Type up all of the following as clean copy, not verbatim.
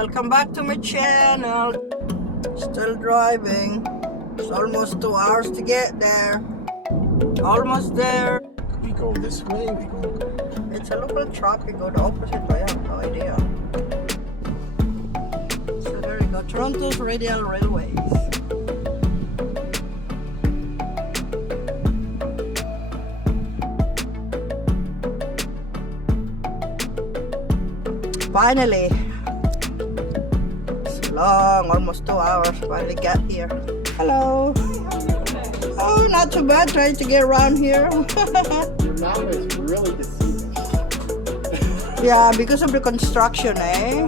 Welcome back to my channel. Still driving. It's almost 2 hours to get there. Almost there. We go this way, we go... It's a local truck. We go the opposite way. I have no idea. So there we go. Toronto's Radial Railways. Finally. It's long, almost 2 hours. Finally got here. Hello. Oh, not too bad. Trying to get around here. Your map is really deceiving. Yeah, because of the construction, eh?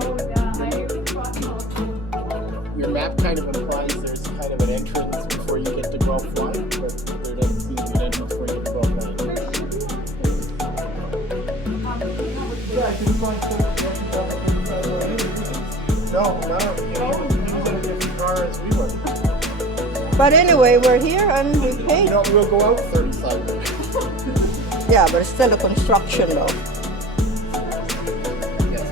Your map kind of implies there's kind of an entrance before you get to Gulf Line, but there doesn't seem to be an entrance before you get to Gulf Line. Yeah, I can find No, you were a different car as we were. But anyway, we're here and we paid. No, we'll go out 35 minutes. Yeah, but it's still a construction though. Yes.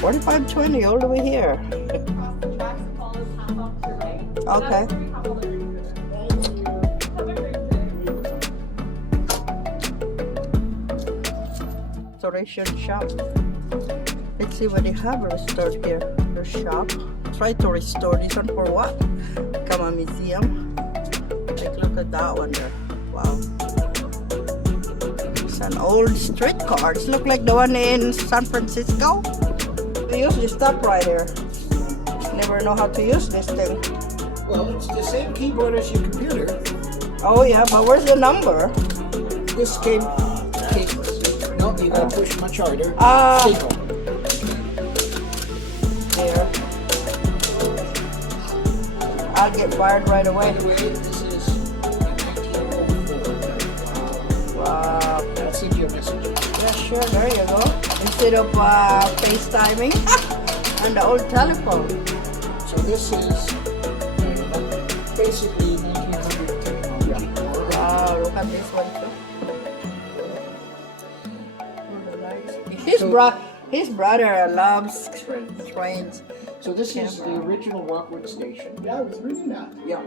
$45.20 all the way here. Okay. Restoration shop. Let's see what they have restored here. Their shop. Try to restore this one for what? Come on, museum. Take a look at that one there. Wow. It's an old streetcar. It looks like the one in San Francisco. They use this stuff right here. Never know how to use this thing. Well, it's the same keyboard as your computer. Oh yeah, but where's the number? This came no, you gotta push much harder. There. I'll get fired right away. By the way, this is a 1904. Wow. I'll send you a message. Yeah, sure. There you go. Instead of FaceTiming and the old telephone. So this is basically 1900 technology. Wow, look at this one too. His brother loves trains. So this is the original Rockwood station. Yeah, I was reading that. Yeah.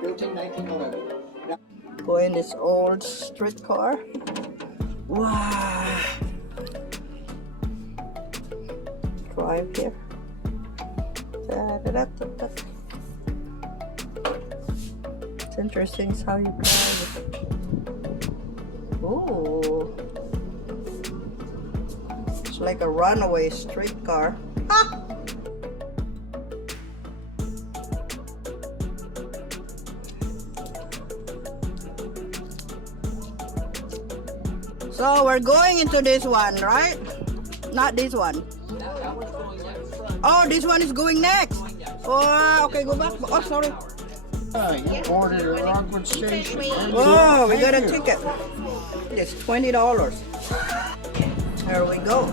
Built in 1911. Yeah. Go in this old streetcar. Wow. Drive here. Da-da-da-da-da. It's interesting how you drive it. Ooh. Like a runaway streetcar. Ah! So we're going into this one, right? Not this one. Oh, this one is going next. Oh, okay, go back. Oh, sorry. You boarded at Rockwood Station. Oh, we got a ticket. It's $20. There we go.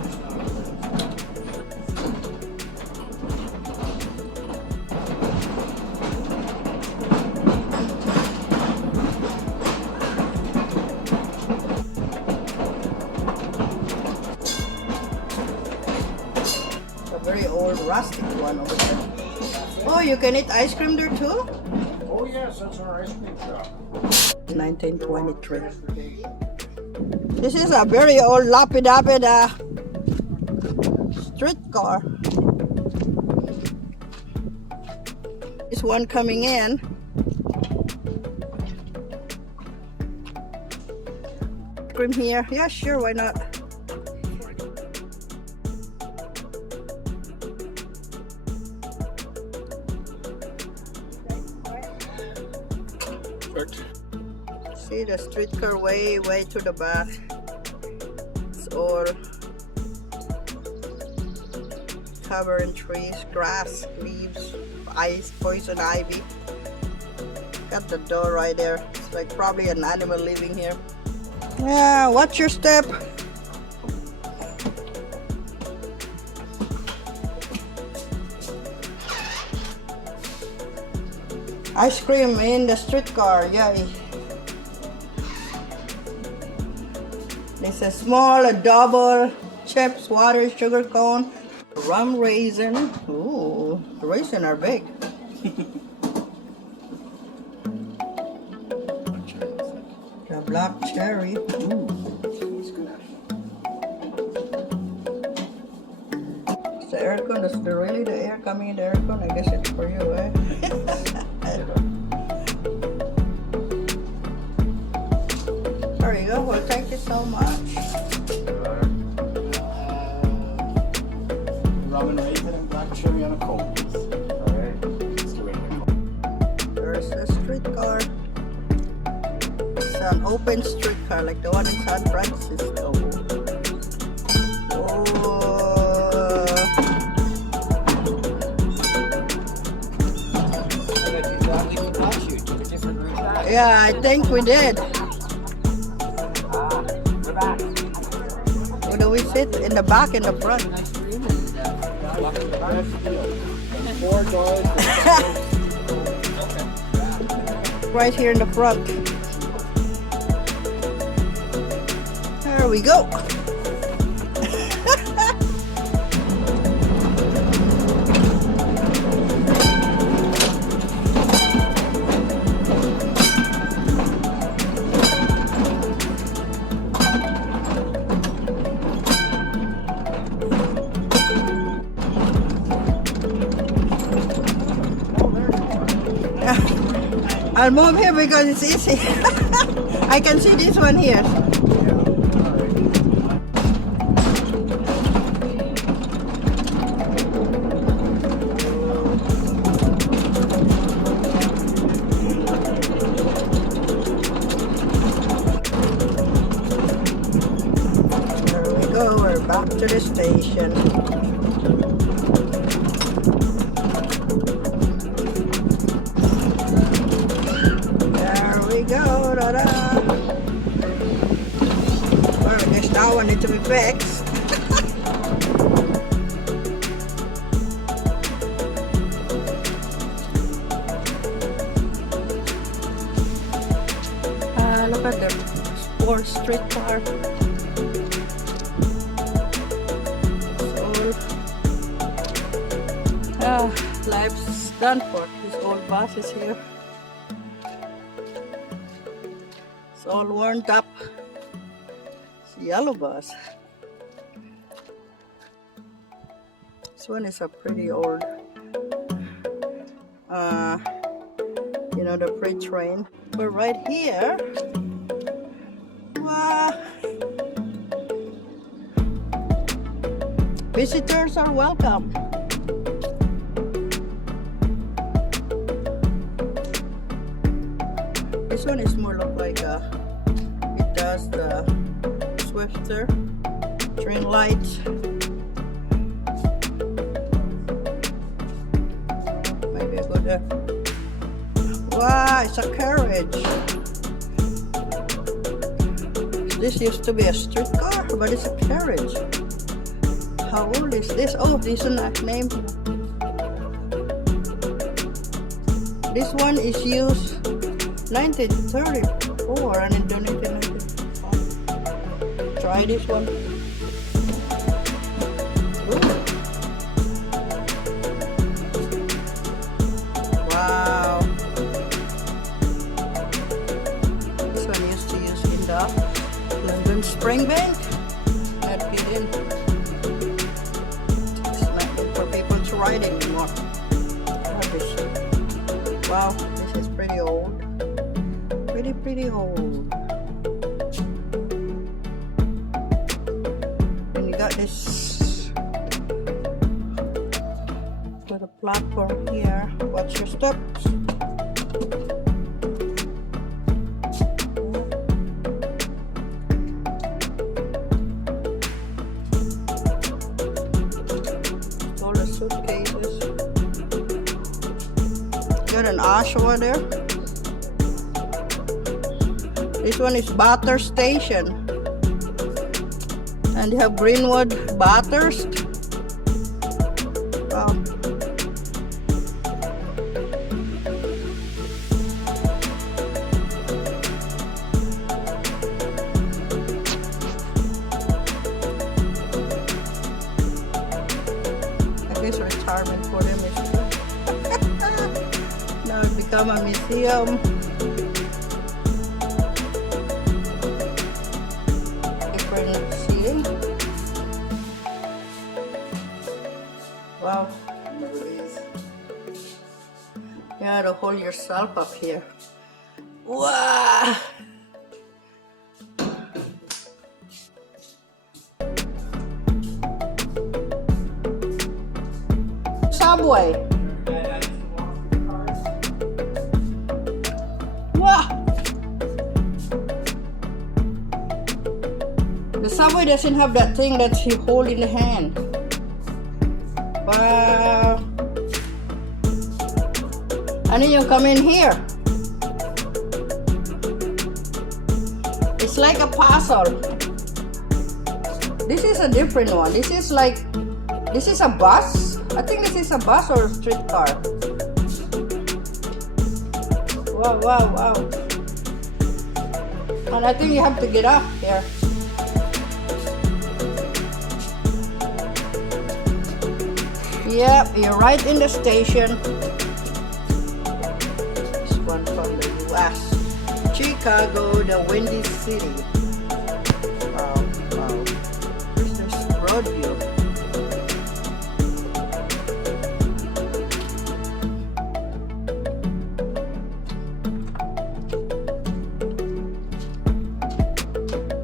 A very old rustic one over there. Oh, you can eat ice cream there too? Oh yes, that's our ice cream shop. 1923. This is a very old lapid streetcar. This one coming in. Cream here. Yeah, sure, why not? See the streetcar way to the back. It's all covered in trees, grass, leaves, ice, poison ivy. Got the door right there. It's like probably an animal living here. Yeah, watch your step. Ice cream in the streetcar, yay. This is small, double chips, water, sugar cone, rum raisin. Ooh, the raisin are big. The black cherry. Ooh. It's the aircon. That's really the air coming in the aircon. I guess it's for you, eh? There you go. Well, thank you so much. Rum and raisin and black cherry on a cold, please. Alright. It's the regular cold. There's a streetcar. It's an open streetcar like the one in San Francisco. Yeah, I think we did. Where do we sit? In the back, in the front? Four doors. Right here in the front. There we go. I'll move here because it's easy. I can see this one here. There we go, we're back to the station. Go, da-da. Well, this now one needs to be fixed. Look at the sports streetcar. So, life's done for these old buses here. All worn up. It's a yellow bus. This one is a pretty old, you know, the freight train. But right here, wow, visitors are welcome. This one is more look like it does the Swifter train lights. Maybe I go there. Wow, it's a carriage. This used to be a streetcar, but it's a carriage. How old is this? Oh, this is not named. This one is used 1934 and in 1995. Try this one. Ooh. Wow. This one used to use in the London Springbank. Not fit in. It's not good for people to ride anymore. Rubbish. Wow, this is pretty old. Pretty old. And you got this with a platform here. Watch your steps. All the suitcases. Got an ash over there. This one is Butter Station. And they have Greenwood Bathurst. Wow. become a museum. Different seating. Wow. Remember these? Yeah, to hold yourself up here. Wow. Subway. Wow. The subway doesn't have that thing that you hold in the hand. Wow. And then you come in here. It's like a puzzle. This is a different one. This is a bus. I think this is a bus or a streetcar. Wow, wow, wow. And I think you have to get up here. Yep, you're right in the station. This one from the US. Chicago, the Windy City. Wow, wow. Where's this road view?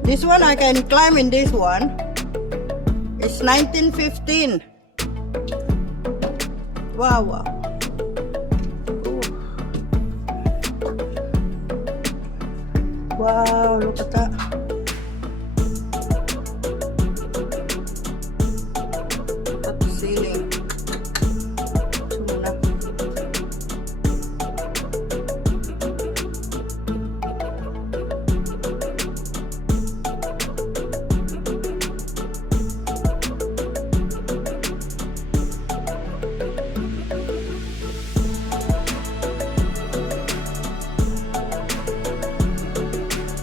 This one I can climb in this one. It's 1915. Wow, wow. Ooh. Wow, look at that.